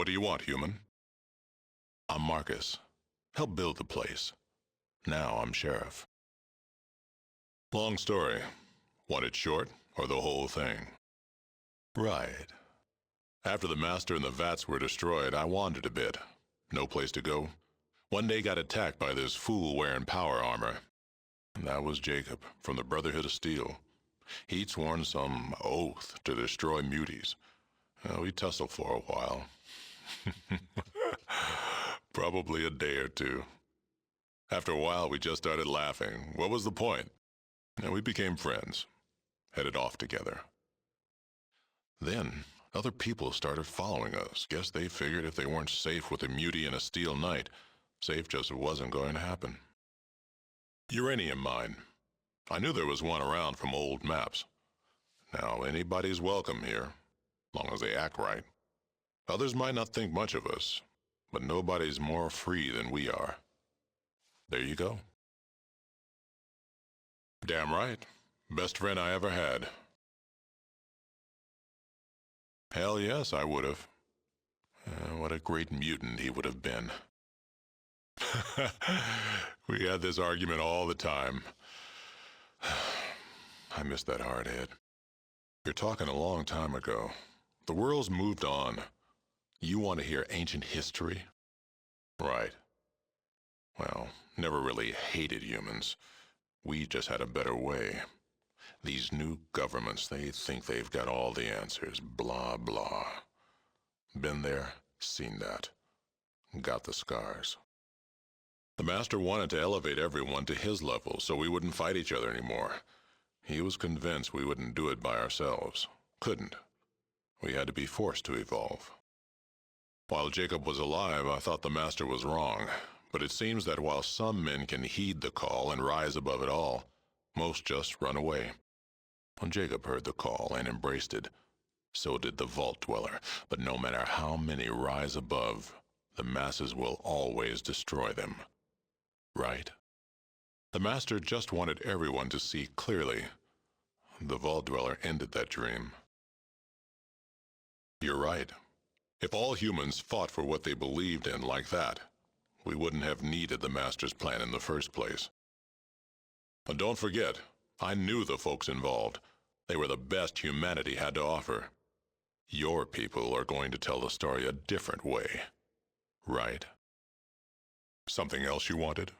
What do you want, human? I'm Marcus. Help build the place. Now I'm sheriff. Long story. Want it short, or the whole thing? Right. After the master and the vats were destroyed, I wandered a bit. No place to go. One day got attacked by this fool wearing power armor. That was Jacob, from the Brotherhood of Steel. He'd sworn some oath to destroy Muties. We tussled for a while. Probably a day or two. After a while, we just started laughing. What was the point? We became friends. Headed off together. Then, other people started following us. Guess they figured if they weren't safe with a Mutie and a Steel Knight, safe just wasn't going to happen. Uranium mine. I knew there was one around from old maps. Now, anybody's welcome here, long as they act right. Others might not think much of us, but nobody's more free than we are. There you go. Damn right. Best friend I ever had. Hell yes, I would have. What a great mutant he would have been. We had this argument all the time. I miss that hard head. You're talking a long time ago. The world's moved on. You want to hear ancient history? Right. Well, never really hated humans. We just had a better way. These new governments, they think they've got all the answers. Blah, blah. Been there, seen that. Got the scars. The Master wanted to elevate everyone to his level so we wouldn't fight each other anymore. He was convinced we wouldn't do it by ourselves. Couldn't. We had to be forced to evolve. While Jacob was alive, I thought the Master was wrong. But it seems that while some men can heed the call and rise above it all, most just run away. When Jacob heard the call and embraced it, so did the Vault Dweller. But no matter how many rise above, the masses will always destroy them. Right? The Master just wanted everyone to see clearly. The Vault Dweller ended that dream. You're right. If all humans fought for what they believed in like that, we wouldn't have needed the Master's plan in the first place. But don't forget, I knew the folks involved. They were the best humanity had to offer. Your people are going to tell the story a different way. Right? Something else you wanted?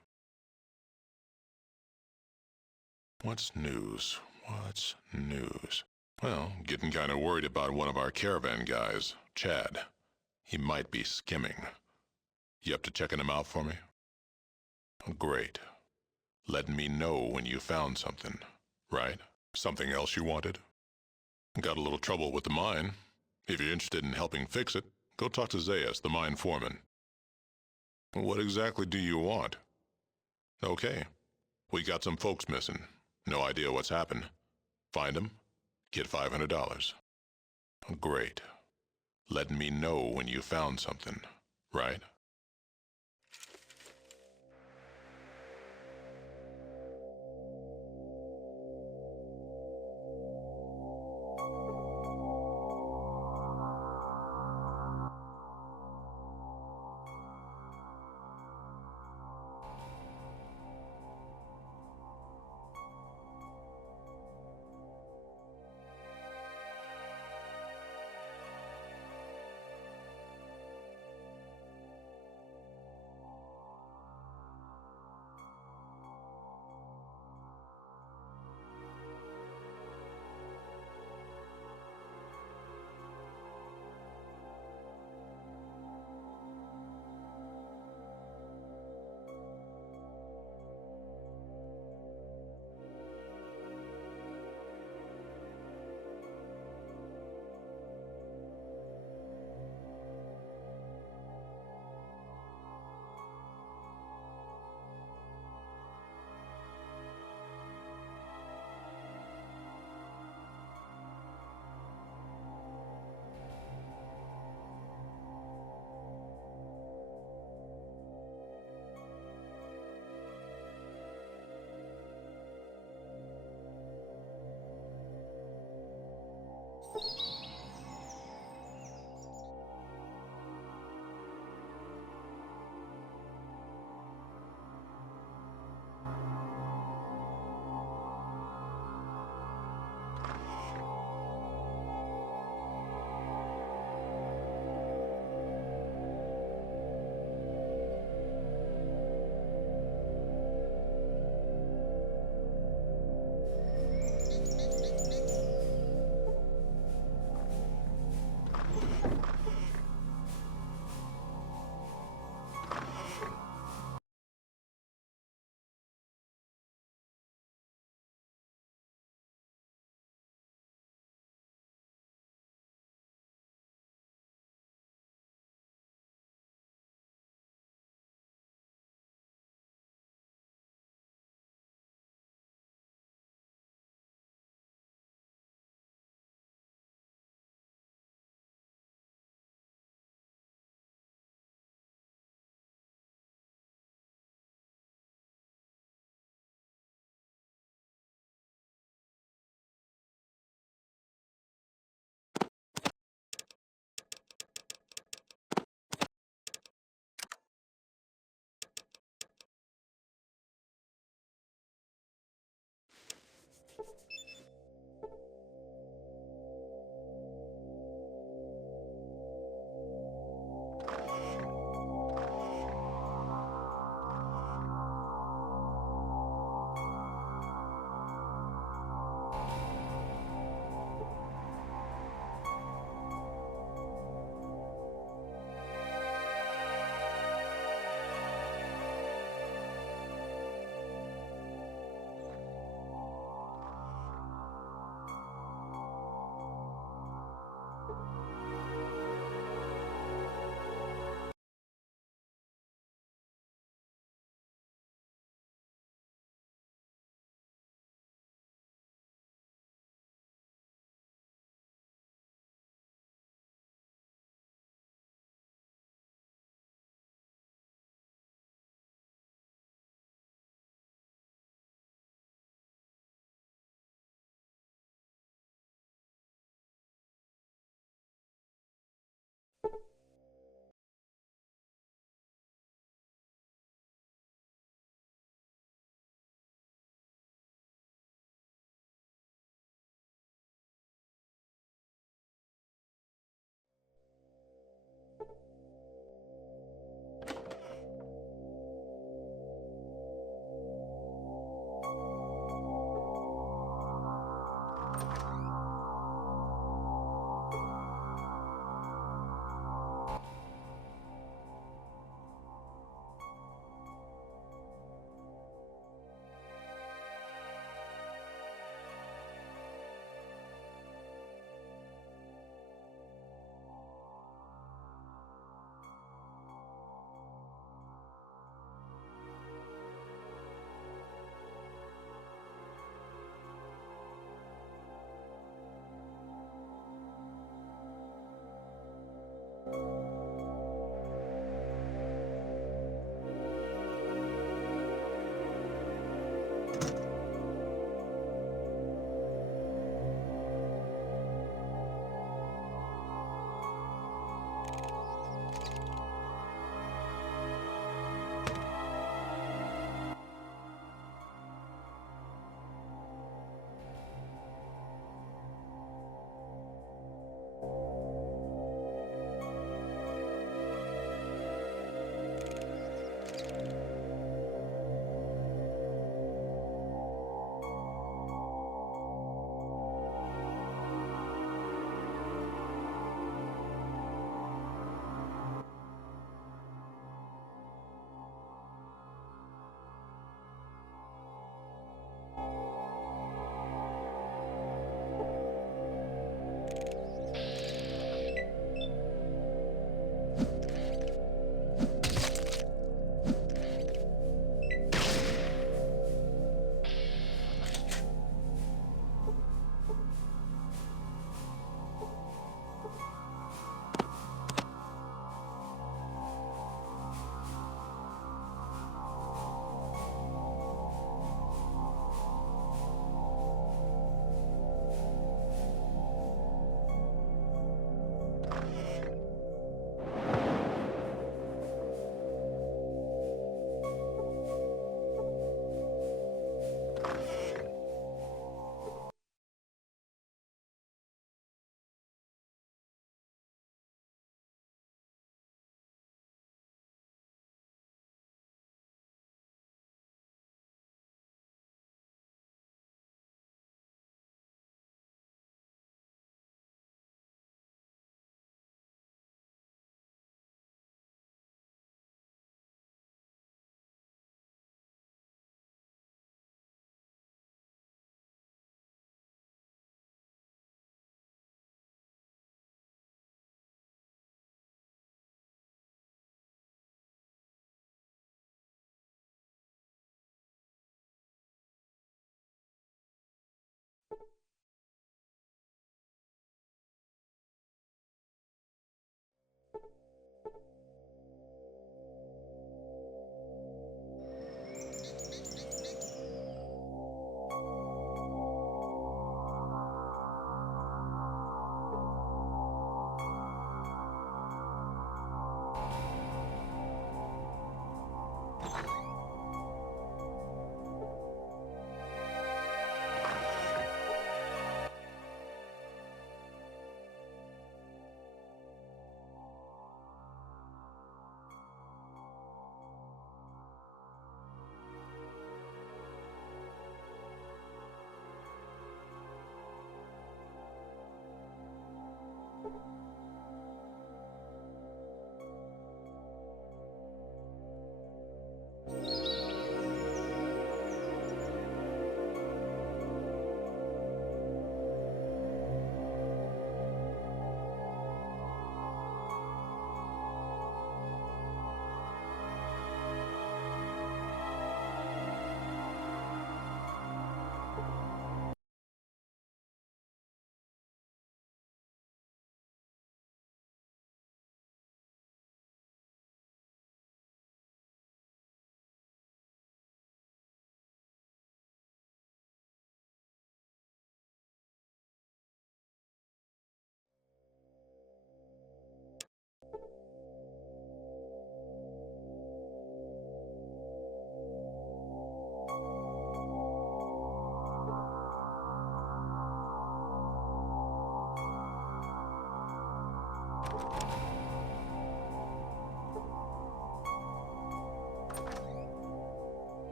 What's news? What's news? Well, getting kind of worried about one of our caravan guys, Chad. He might be skimming. You up to checking him out for me? Great. Letting me know when you found something, right? Something else you wanted? Got a little trouble with the mine. If you're interested in helping fix it, go talk to Zayas, the mine foreman. What exactly do you want? Okay. We got some folks missing. No idea what's happened. Find them. Get $500. Great. Letting me know when you found something, right?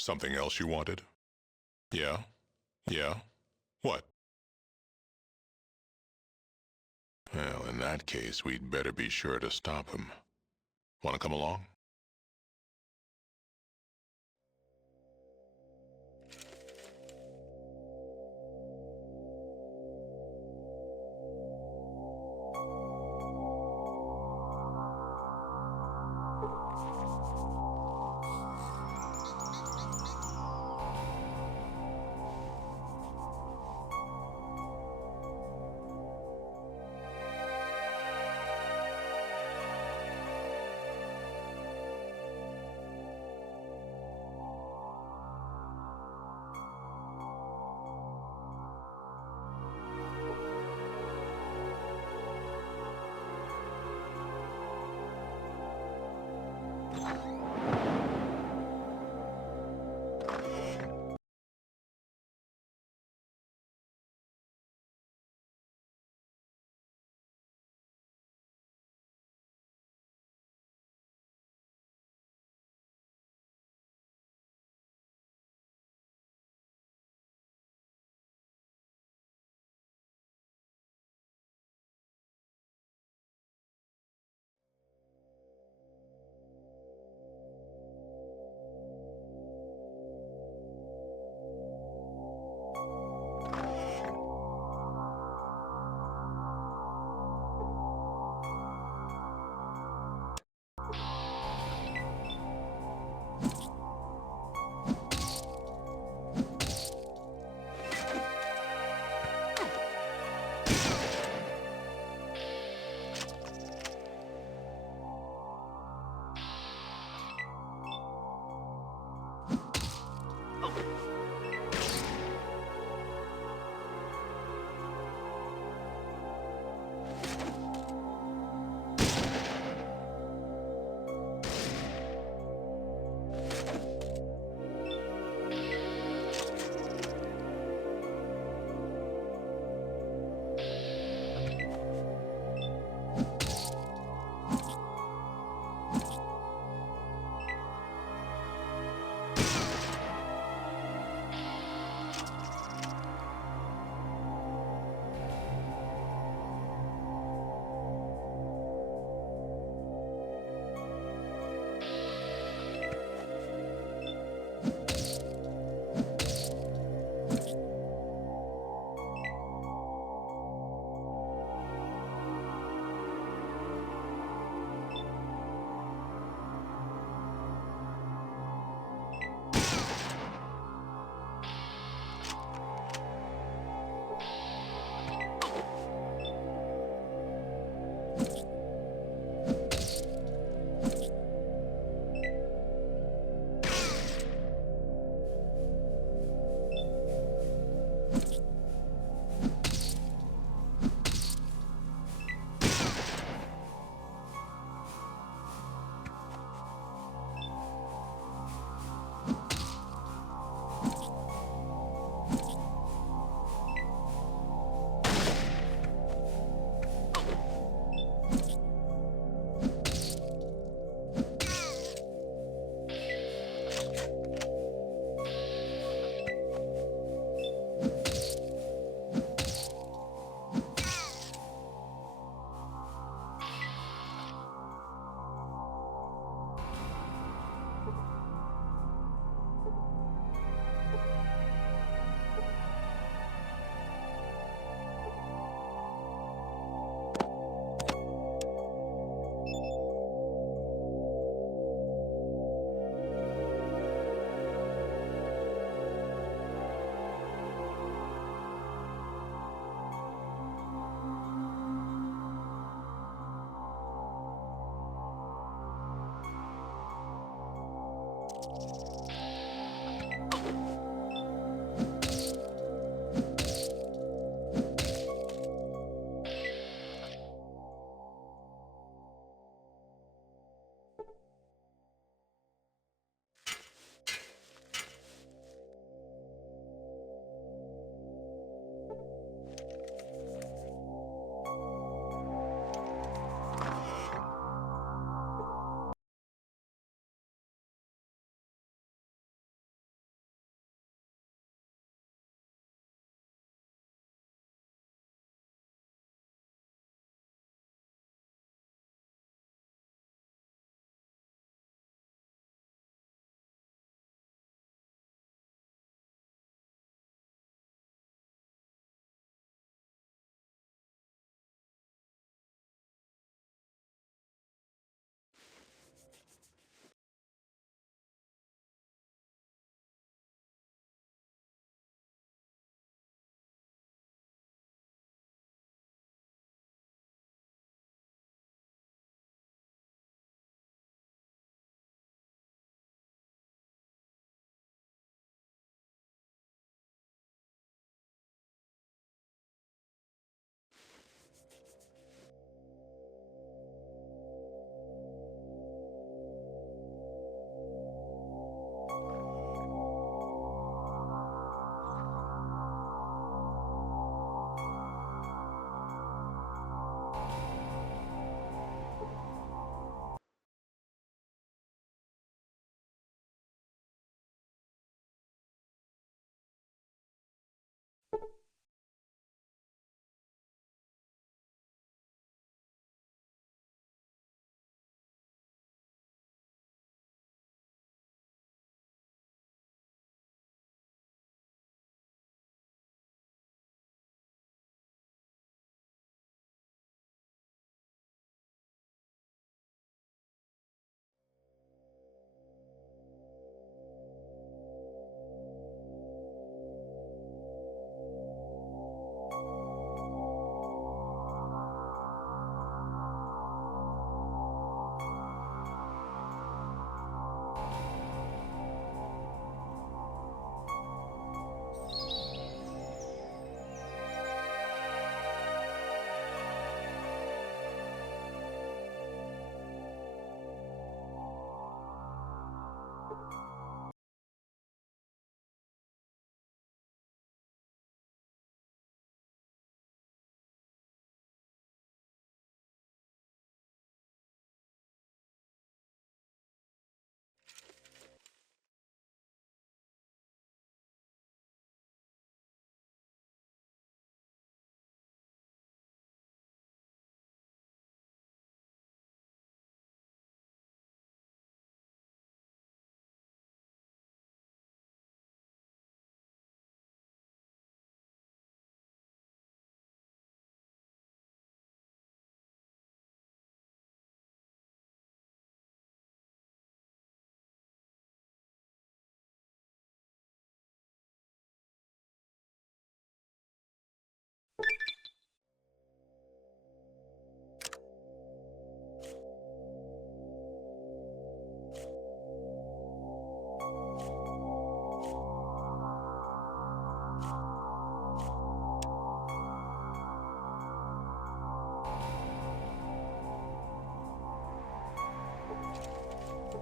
something else you wanted? Yeah? Yeah? What? Well, in that case, we'd better be sure to stop him. Want to come along?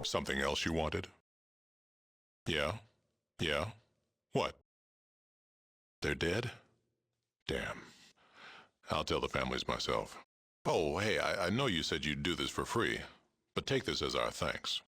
Something else you wanted? Yeah? Yeah? What? They're dead? Damn. I'll tell the families myself. Oh, hey, I know you said you'd do this for free, but take this as our thanks.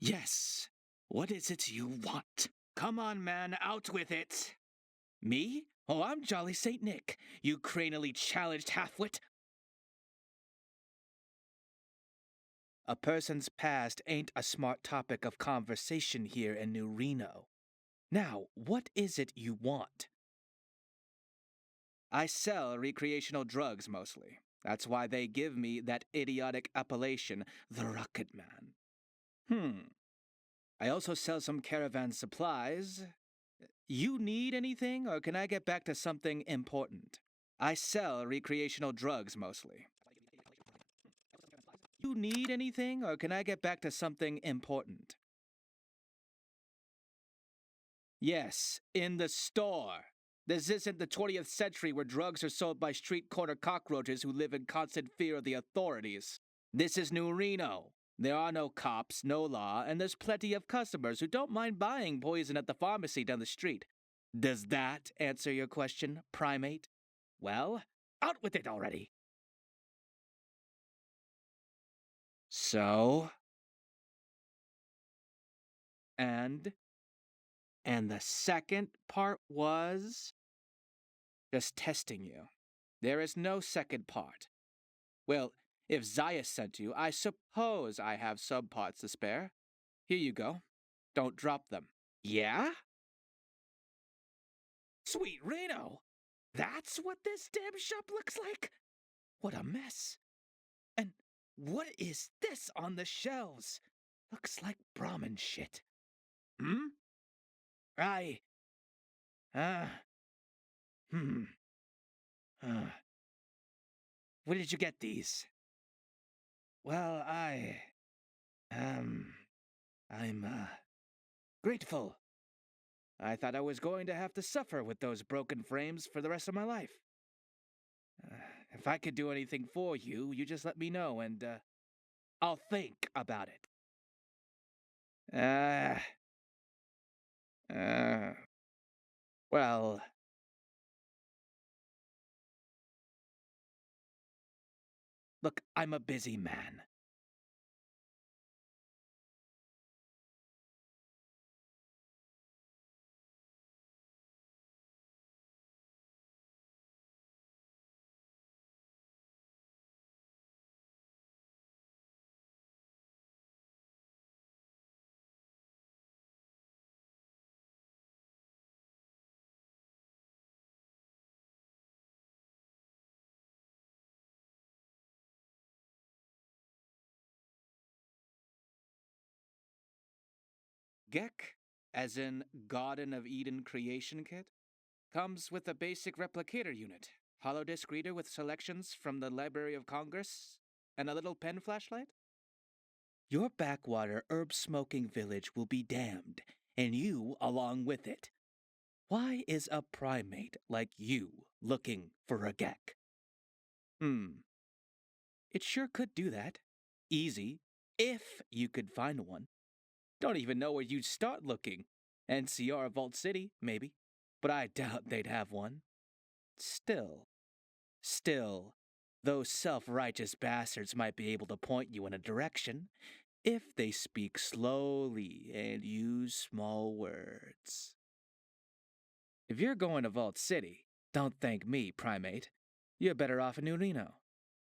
Yes. What is it you want? Come on, man, out with it. Me? Oh, I'm Jolly St. Nick, you cranially challenged halfwit. A person's past ain't a smart topic of conversation here in New Reno. Now, what is it you want? I sell recreational drugs mostly. That's why they give me that idiotic appellation, the Rocket Man. I also sell some caravan supplies. You need anything, or can I get back to something important? I sell recreational drugs mostly. You need anything, or can I get back to something important? Yes, in the store. This isn't the 20th century where drugs are sold by street corner cockroaches who live in constant fear of the authorities. This is New Reno. There are no cops, no law, and there's plenty of customers who don't mind buying poison at the pharmacy down the street. Does that answer your question, primate? Well, out with it already. So? And the second part was? Just testing you. There is no second part. Well, if Zaya sent you, I suppose I have subparts to spare. Here you go. Don't drop them. Yeah? Sweet Reno! That's what this damn shop looks like? What a mess. And what is this on the shelves? Looks like Brahmin shit. Hmm? I... Uh... Hmm... Where did you get these? Well, I'm, grateful. I thought I was going to have to suffer with those broken frames for the rest of my life. If I could do anything for you, you just let me know and, I'll think about it. Well... Look, I'm a busy man. Gek, as in Garden of Eden creation kit, comes with a basic replicator unit, holodisk reader with selections from the Library of Congress, and a little pen flashlight. Your backwater herb-smoking village will be damned, and you along with it. Why is a primate like you looking for a Gek? It sure could do that. Easy, if you could find one. Don't even know where you'd start looking. NCR Vault City, maybe. But I doubt they'd have one. Still, those self-righteous bastards might be able to point you in a direction if they speak slowly and use small words. If you're going to Vault City, don't thank me, primate. You're better off in New Reno.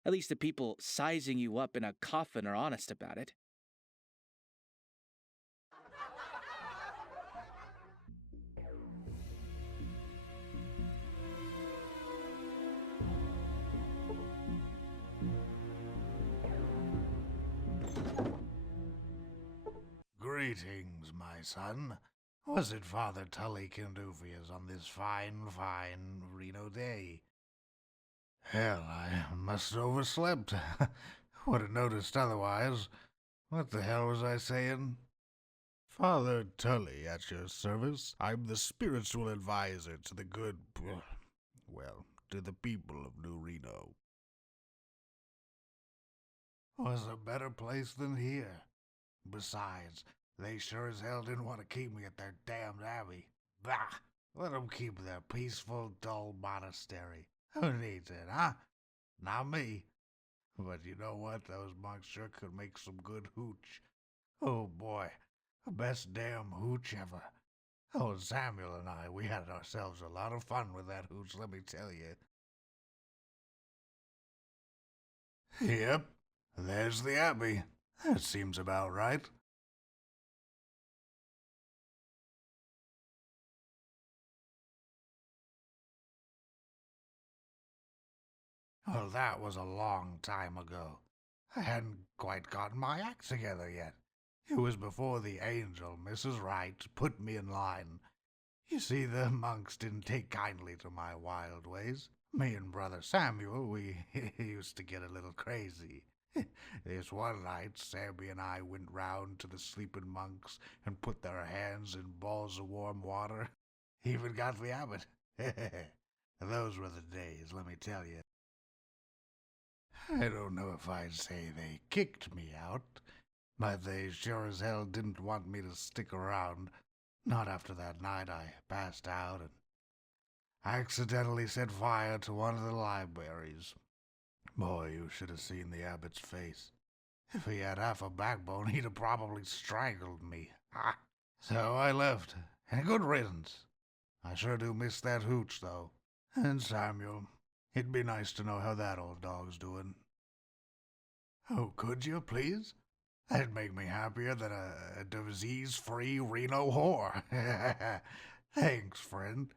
At least the people sizing you up in a coffin are honest about it. Greetings, my son. What's it Father Tully can do for yous on this fine Reno day? Hell, I must have overslept. Would have noticed otherwise. What the hell was I saying? Father Tully at your service. I'm the spiritual advisor to the good... well, to the people of New Reno. Was a better place than here. Besides, they sure as hell didn't want to keep me at their damned Abbey. Bah! Let them keep their peaceful, dull monastery. Who needs it, huh? Not me. But you know what? Those monks sure could make some good hooch. Oh boy, Best damn hooch ever. Oh, Samuel and I, we had ourselves a lot of fun with that hooch, let me tell you. Yep, there's the Abbey. That seems about right. Well, that was a long time ago. I hadn't quite gotten my act together yet. It was before the angel, Mrs. Wright, put me in line. You see, the monks didn't take kindly to my wild ways. Me and Brother Samuel, we used to get a little crazy. This one night, Sammy and I went round to the sleeping monks and put their hands in balls of warm water. Even got the abbot. Those were the days, let me tell you. I don't know if I'd say they kicked me out, but they sure as hell didn't want me to stick around. Not after that night I passed out and accidentally set fire to one of the libraries. Boy, you should have seen the abbot's face. If he had half a backbone, he'd have probably strangled me. Ha! So I left, and good riddance. I sure do miss that hooch, though. And Samuel, it'd be nice to know how that old dog's doing. Oh, could you, please? That'd make me happier than a disease-free Reno whore. Thanks, friend.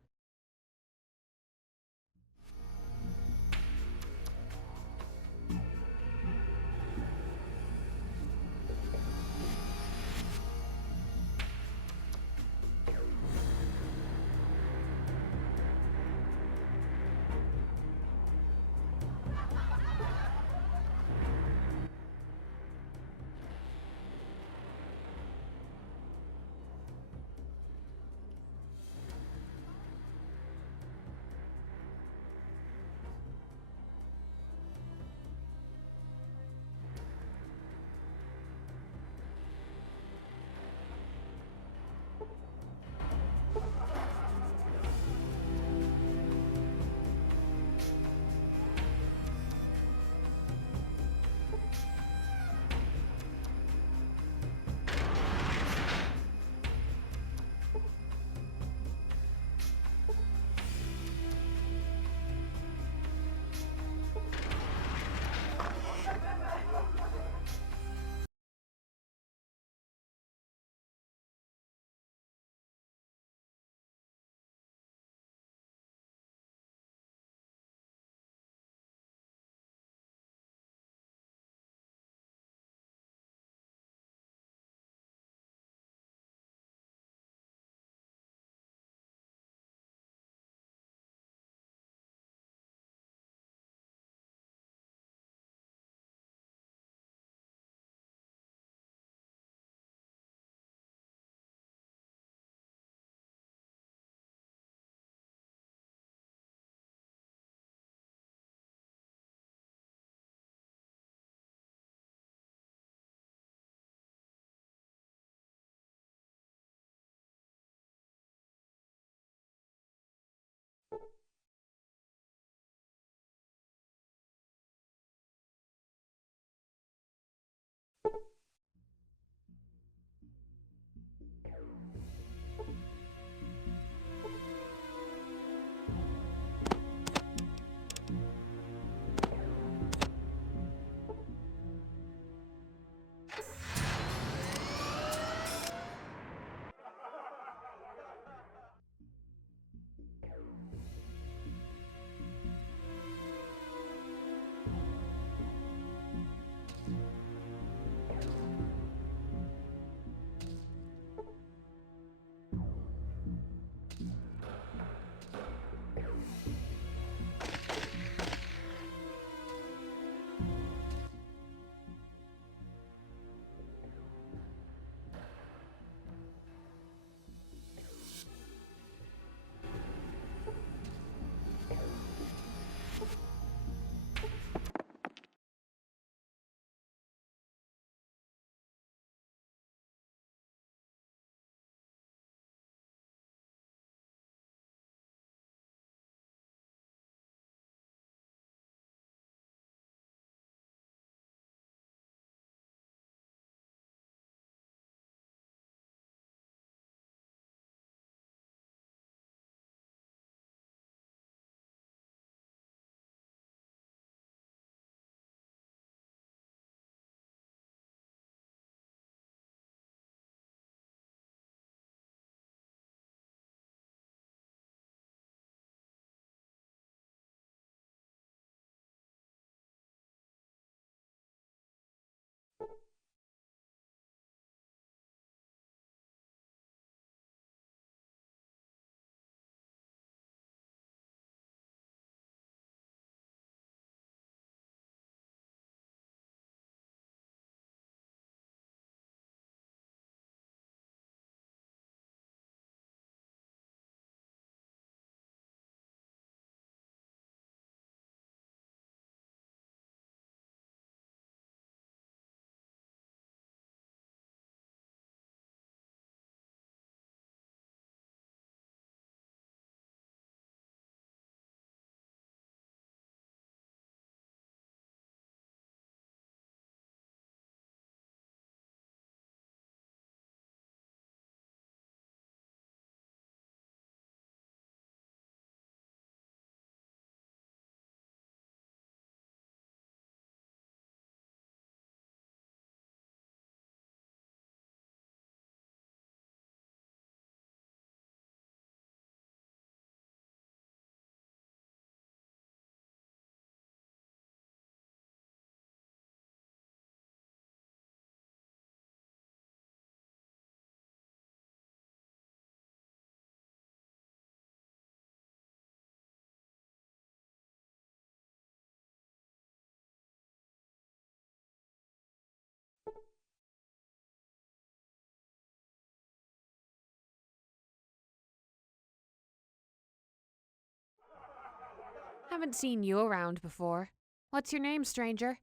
Haven't seen you around before. What's your name, stranger?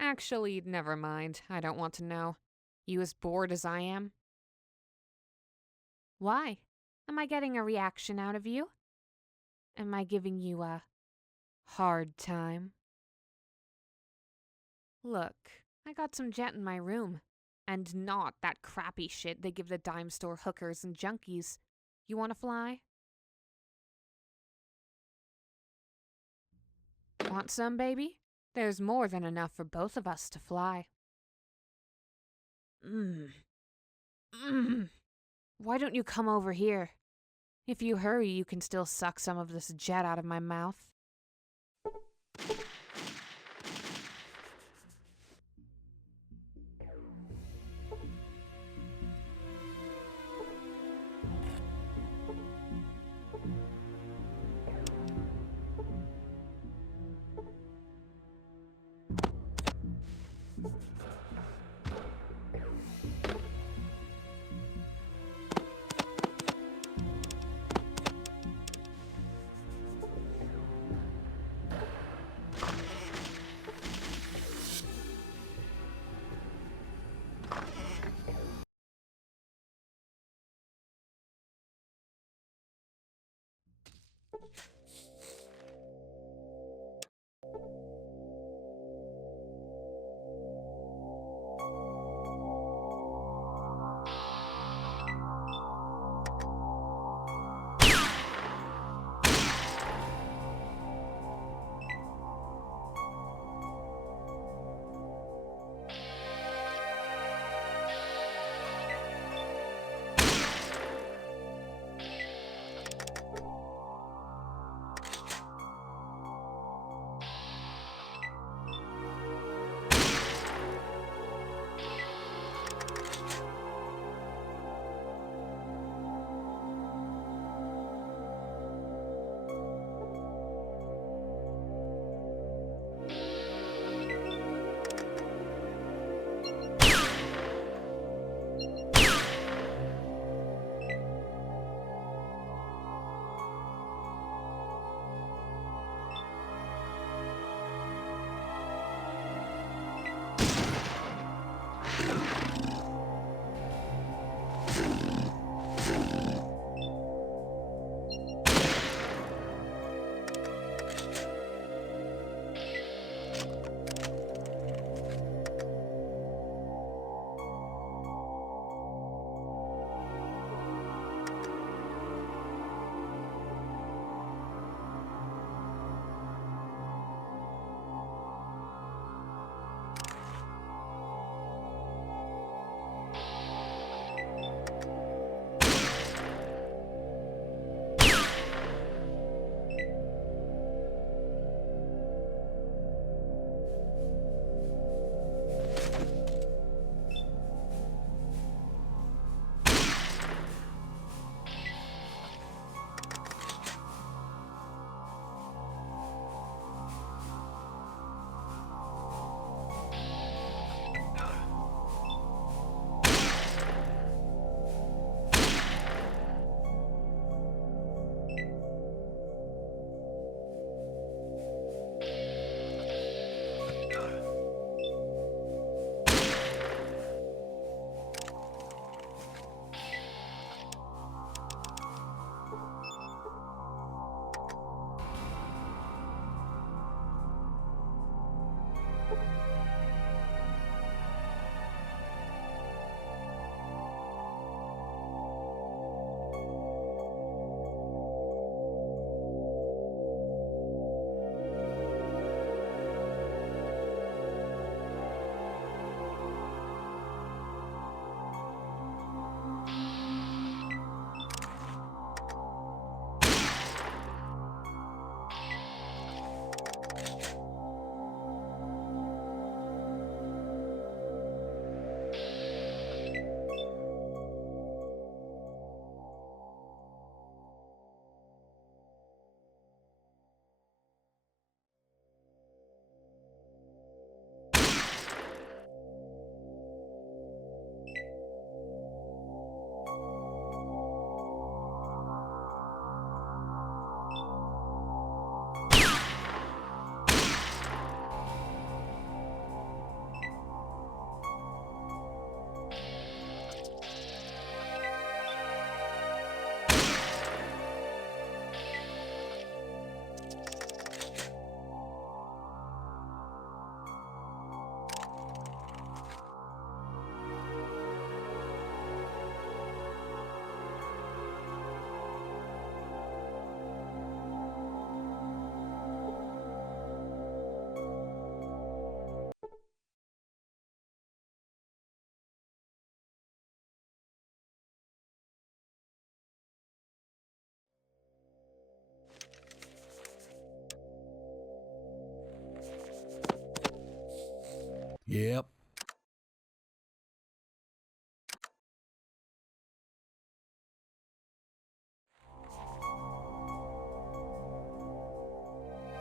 Actually, never mind. I don't want to know. You as bored as I am? Why? Am I getting a reaction out of you? Am I giving you a hard time? Look, I got some jet in my room. And not that crappy shit they give the dime store hookers and junkies. You wanna fly? Want some, baby? There's more than enough for both of us to fly. Why don't you come over here? If you hurry, you can still suck some of this jet out of my mouth. Yep.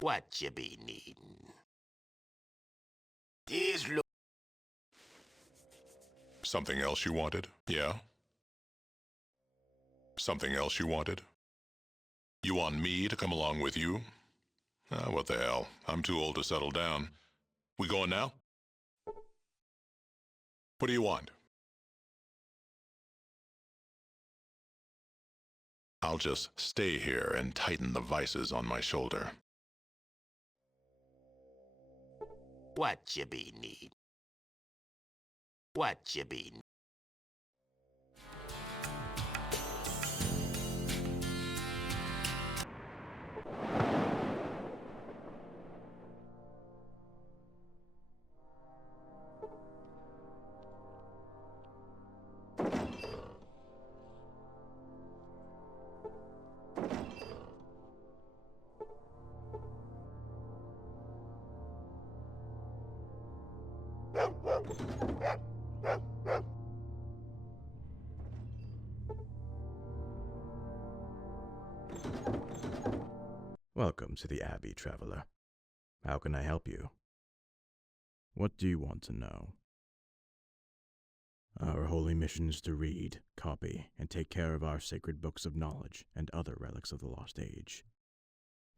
What you be needin'? These look. Something else you wanted? Yeah? Something else you wanted? You want me to come along with you? Ah, what the hell? I'm too old to settle down. We going now? What do you want? I'll just stay here and tighten the vices on my shoulder. What you be needin'? What you be needin'? Welcome to the Abbey, traveler. How can I help you? What do you want to know? Our holy mission is to read, copy, and take care of our sacred books of knowledge and other relics of the lost age.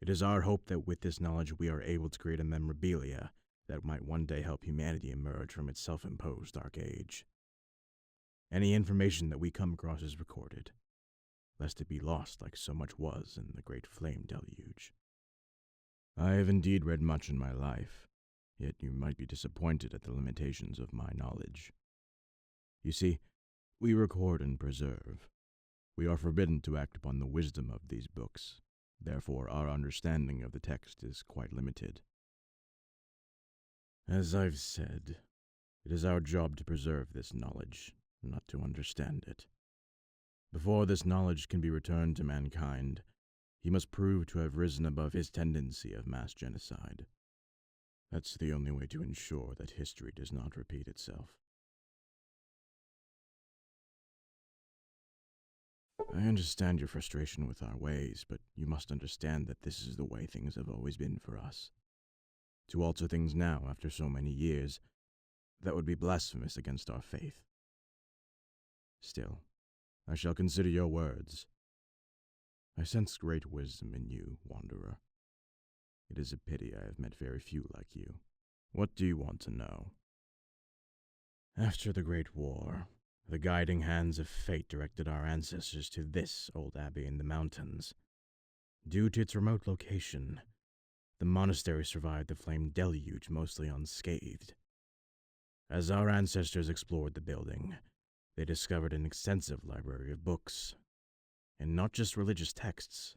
It is our hope that with this knowledge we are able to create a memorabilia that might one day help humanity emerge from its self-imposed dark age. Any information that we come across is recorded, lest it be lost like so much was in the great flame deluge. I have indeed read much in my life, yet you might be disappointed at the limitations of my knowledge. You see, we record and preserve. We are forbidden to act upon the wisdom of these books, therefore our understanding of the text is quite limited. As I've said, it is our job to preserve this knowledge, not to understand it. Before this knowledge can be returned to mankind, he must prove to have risen above his tendency of mass genocide. That's the only way to ensure that history does not repeat itself. I understand your frustration with our ways, but you must understand that this is the way things have always been for us. To alter things now, after so many years, that would be blasphemous against our faith. Still, I shall consider your words. I sense great wisdom in you, wanderer. It is a pity I have met very few like you. What do you want to know? After the Great War, the guiding hands of fate directed our ancestors to this old abbey in the mountains. Due to its remote location, the monastery survived the flame deluge mostly unscathed. As our ancestors explored the building, they discovered an extensive library of books. And not just religious texts.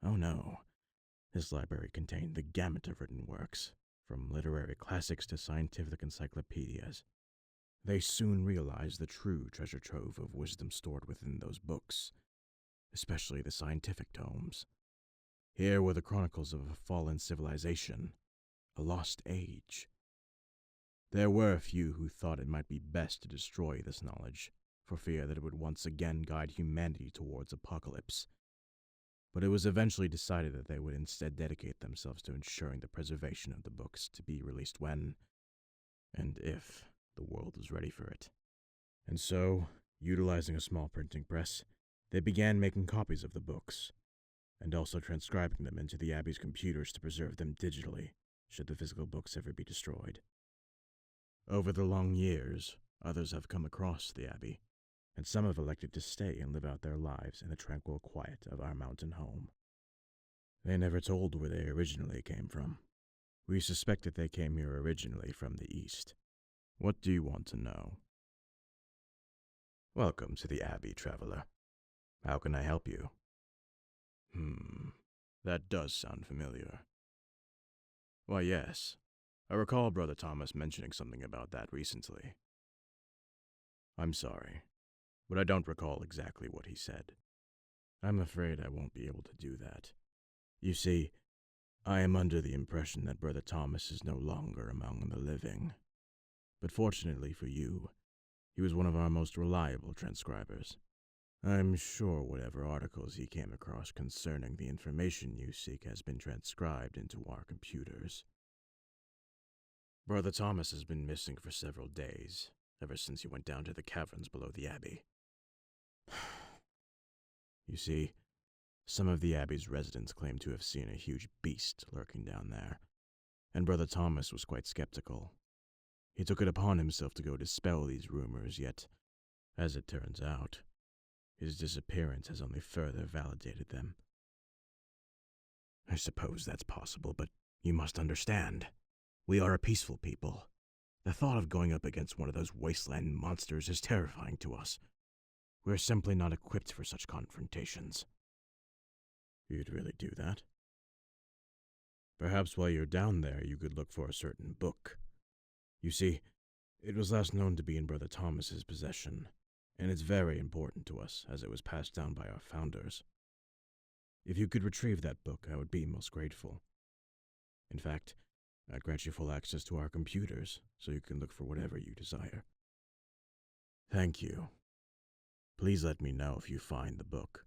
Oh no, this library contained the gamut of written works, from literary classics to scientific encyclopedias. They soon realized the true treasure trove of wisdom stored within those books, especially the scientific tomes. Here were the chronicles of a fallen civilization, a lost age. There were a few who thought it might be best to destroy this knowledge, for fear that it would once again guide humanity towards apocalypse. But it was eventually decided that they would instead dedicate themselves to ensuring the preservation of the books to be released when, and if, the world was ready for it. And so, utilizing a small printing press, they began making copies of the books, and also transcribing them into the Abbey's computers to preserve them digitally, should the physical books ever be destroyed. Over the long years, others have come across the Abbey, and some have elected to stay and live out their lives in the tranquil quiet of our mountain home. They never told where they originally came from. We suspect that they came here originally from the east. What do you want to know? Welcome to the Abbey, traveler. How can I help you? That does sound familiar. Why, yes. I recall Brother Thomas mentioning something about that recently. I'm sorry, but I don't recall exactly what he said. I'm afraid I won't be able to do that. You see, I am under the impression that Brother Thomas is no longer among the living. but fortunately for you, he was one of our most reliable transcribers. I'm sure whatever articles he came across concerning the information you seek has been transcribed into our computers. Brother Thomas has been missing for several days, ever since he went down to the caverns below the Abbey. You see, some of the Abbey's residents claim to have seen a huge beast lurking down there, and Brother Thomas was quite skeptical. He took it upon himself to go dispel these rumors, yet, as it turns out, his disappearance has only further validated them. I suppose that's possible, but you must understand. We are a peaceful people. The thought of going up against one of those wasteland monsters is terrifying to us. We're simply not equipped for such confrontations. You'd really do that? Perhaps while you're down there, you could look for a certain book. You see, it was last known to be in Brother Thomas's possession, and it's very important to us as it was passed down by our founders. If you could retrieve that book, I would be most grateful. In fact, I'd grant you full access to our computers, so you can look for whatever you desire. Thank you. Please let me know if you find the book.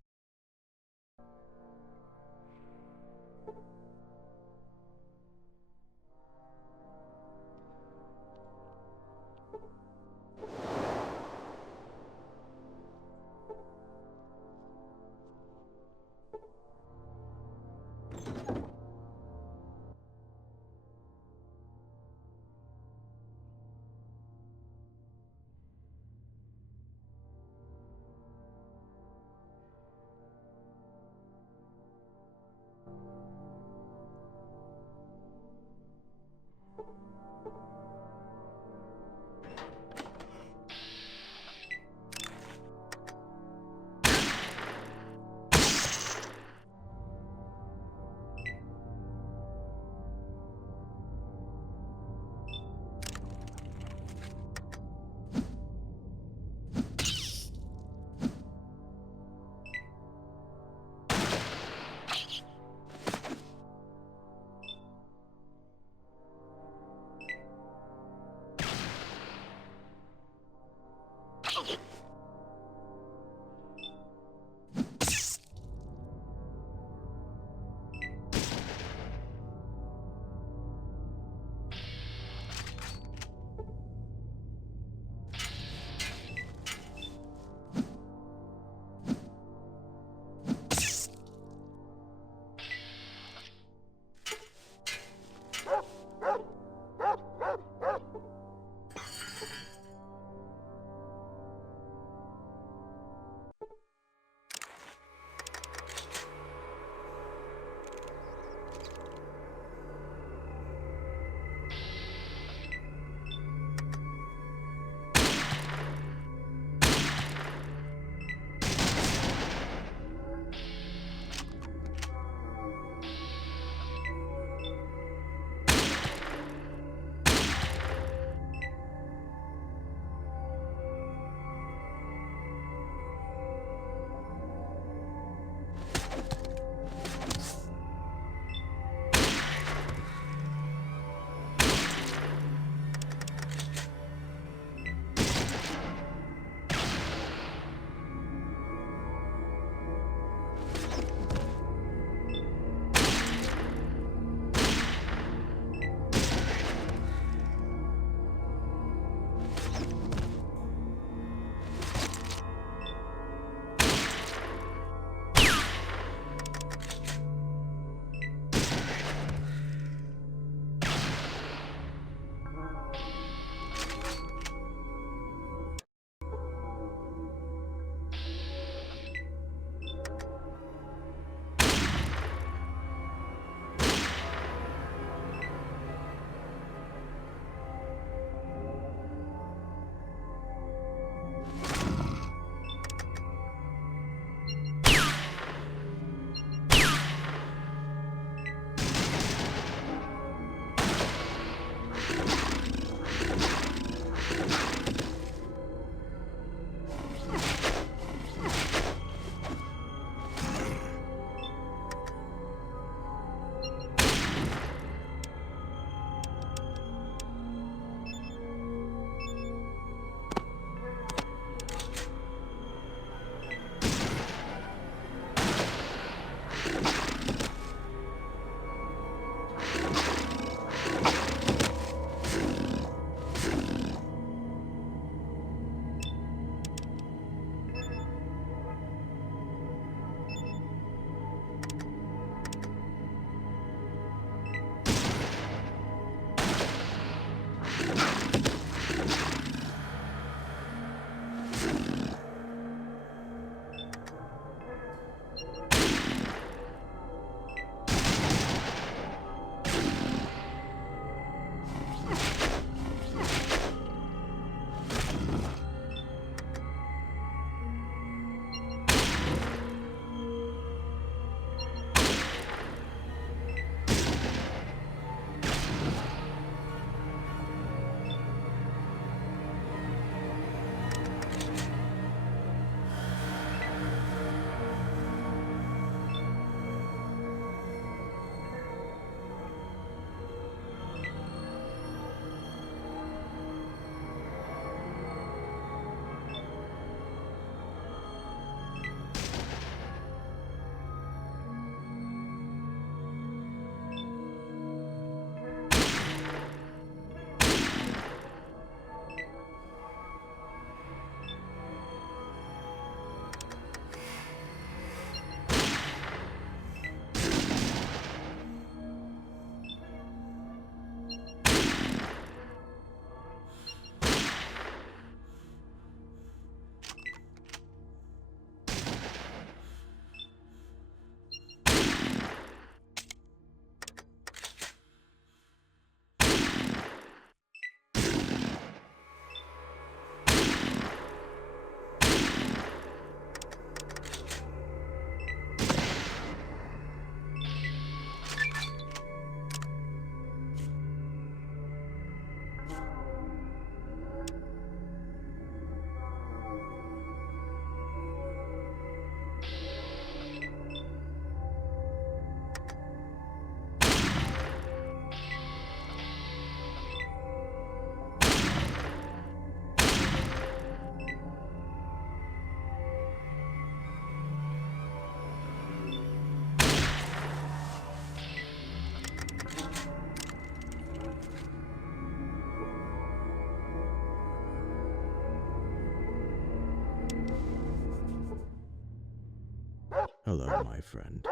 Hello, my friend.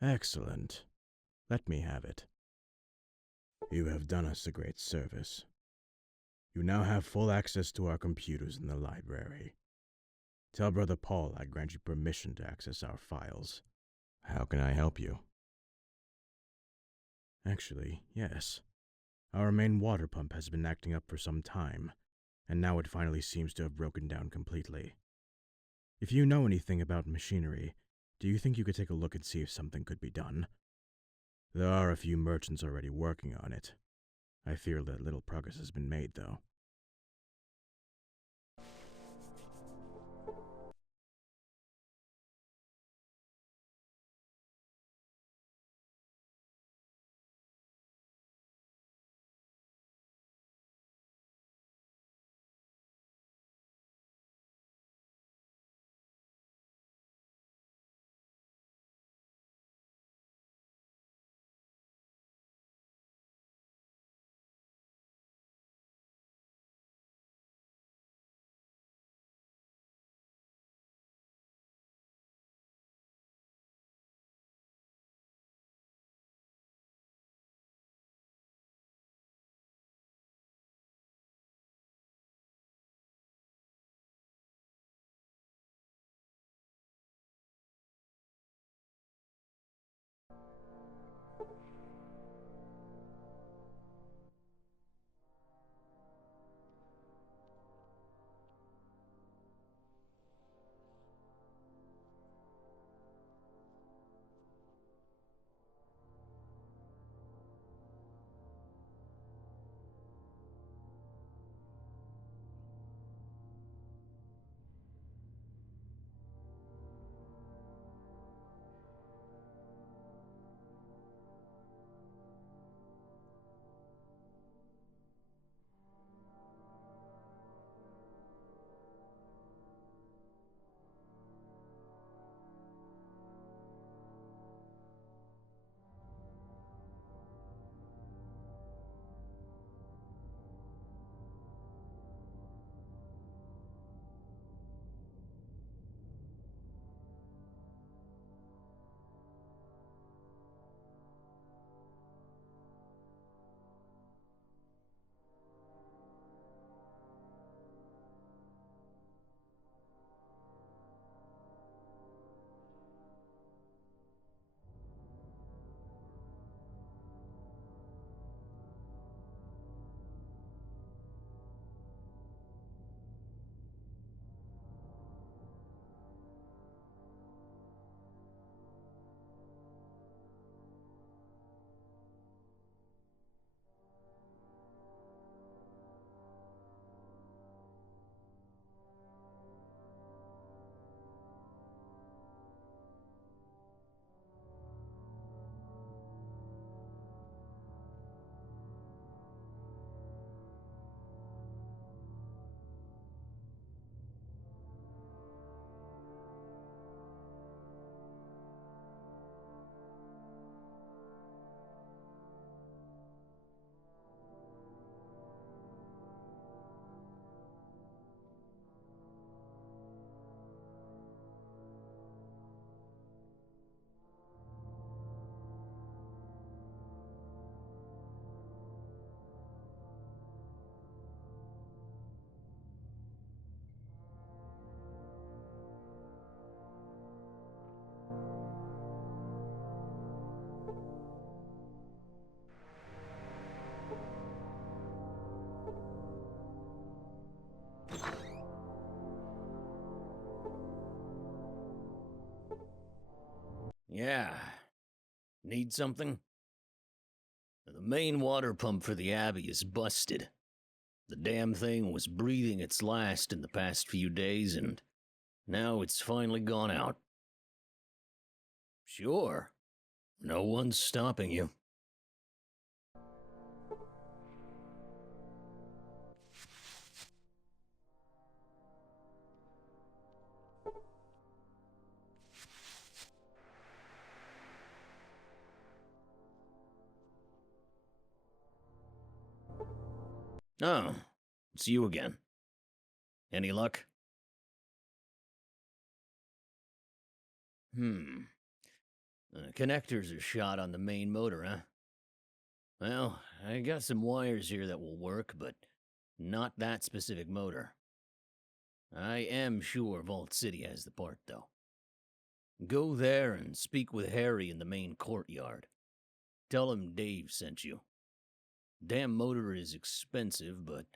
Excellent. Let me have it. You have done us a great service. You now have full access to our computers in the library. Tell Brother Paul I grant you permission to access our files. How can I help you? Actually, yes. Our main water pump has been acting up for some time, and now it finally seems to have broken down completely. If you know anything about machinery, do you think you could take a look and see if something could be done? There are a few merchants already working on it. I fear that little progress has been made, though. Yeah. Need something? The main water pump for the Abbey is busted. The damn thing was breathing its last in the past few days, and now it's finally gone out. Sure. No one's stopping you. Oh, it's you again. Any luck? Connectors are shot on the main motor, huh? Well, I got some wires here that will work, but not that specific motor. I am sure Vault City has the part, though. Go there and speak with Harry in the main courtyard. Tell him Dave sent you. Damn motor is expensive, but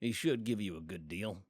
he should give you a good deal.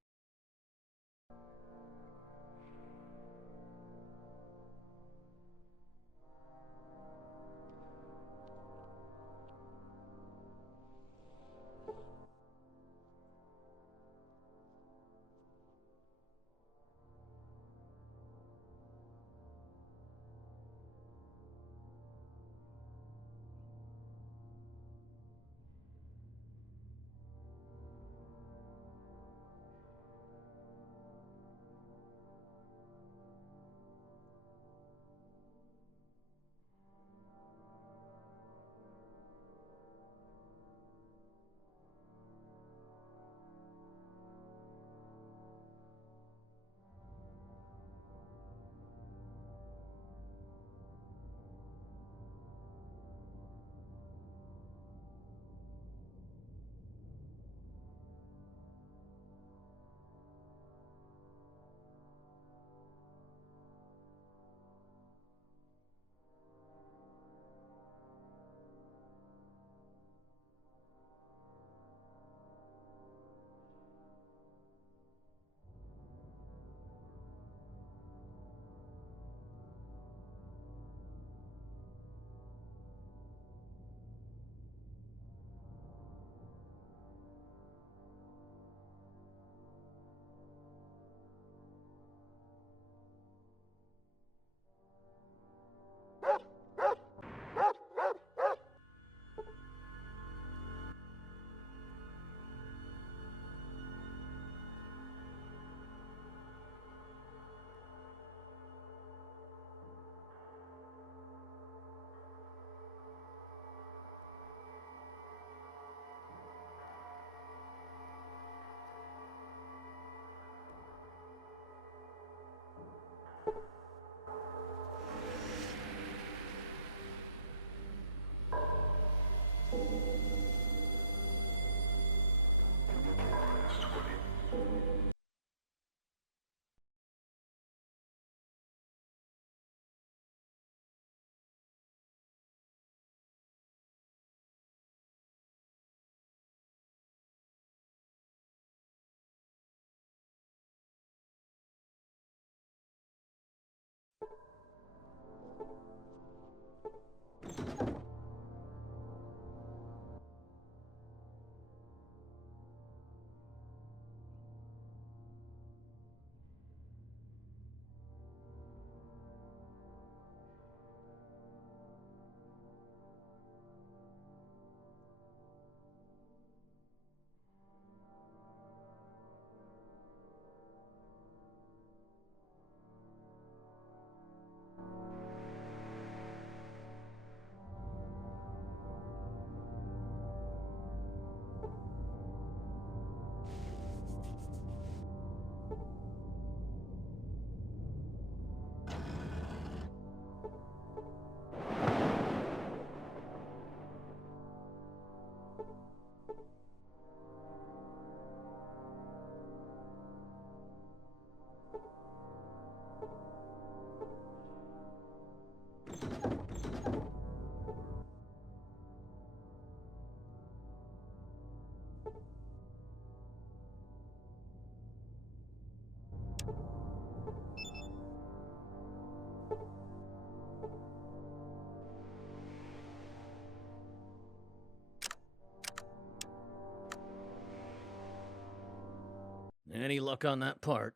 Any luck on that part?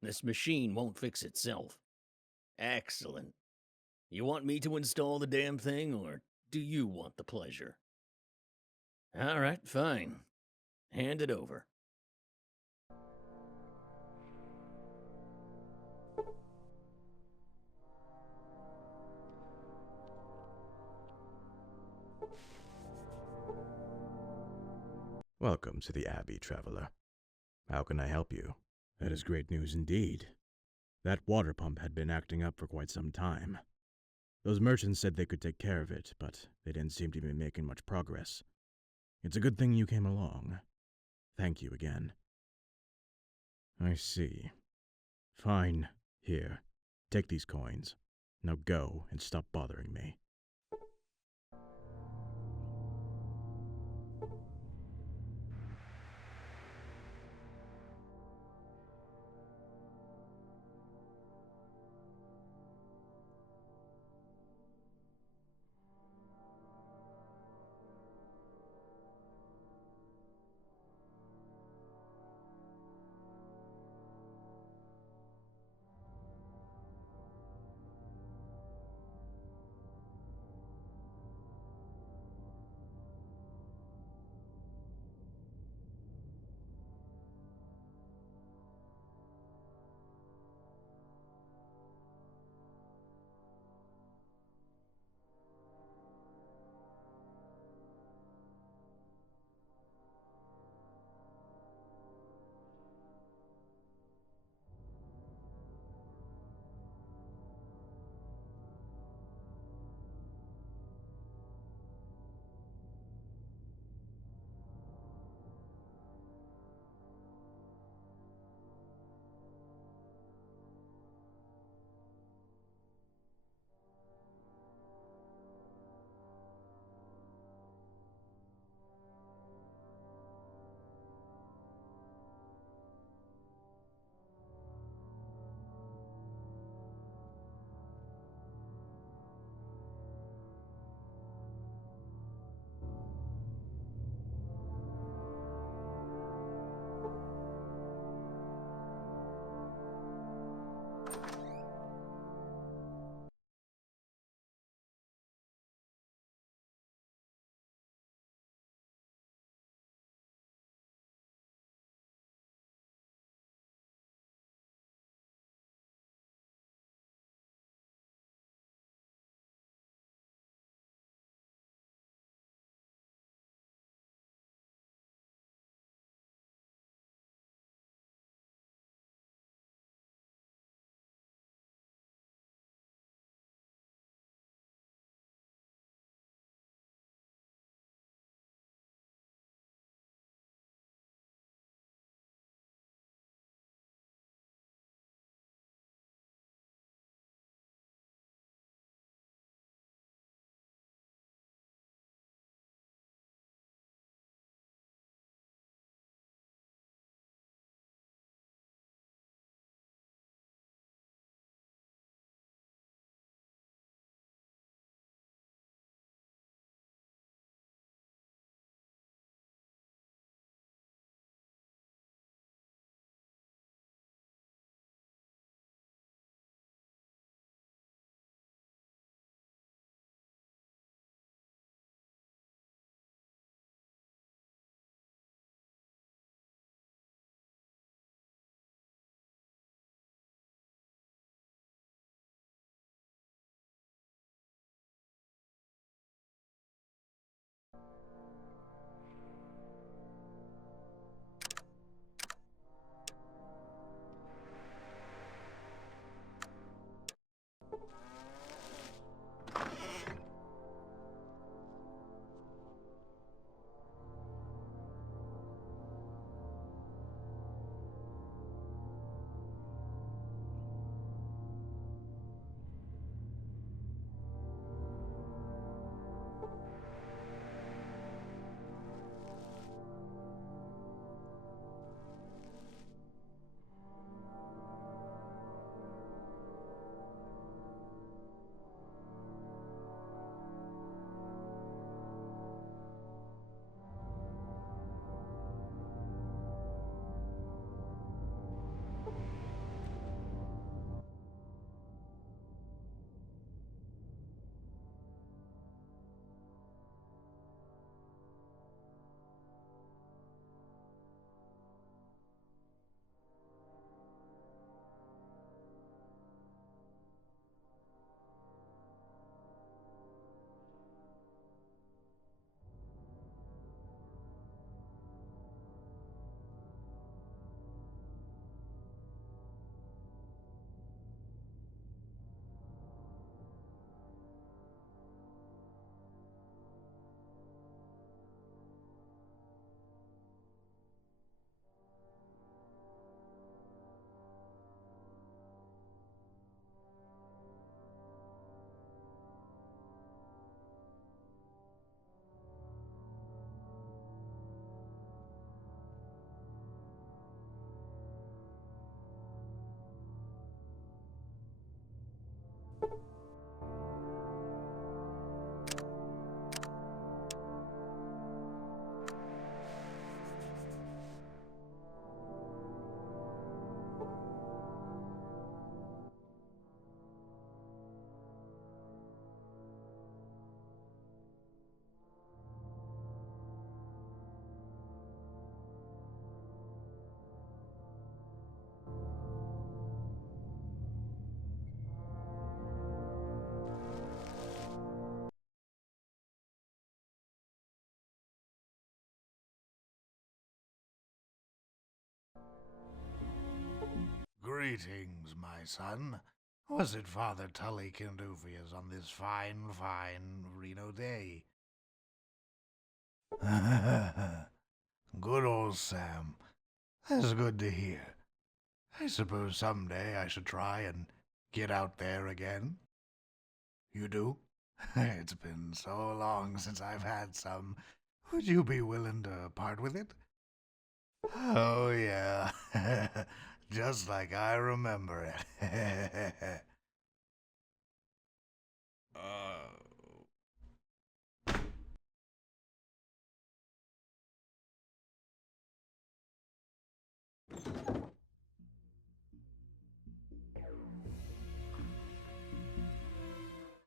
This machine won't fix itself. Excellent. You want me to install the damn thing, or do you want the pleasure? Alright, fine. Hand it over. Welcome to the Abbey, traveler. How can I help you? That is great news indeed. That water pump had been acting up for quite some time. Those merchants said they could take care of it, but they didn't seem to be making much progress. It's a good thing you came along. Thank you again. I see. Fine. Here. Take these coins. Now go and stop bothering me. Greetings, my son. Was it Father Tully Kindufius on this fine, fine Reno day? Good old Sam. That's good to hear. I suppose someday I should try and get out there again. You do? It's been so long since I've had some. Would you be willing to part with it? Oh, yeah. Just like I remember it.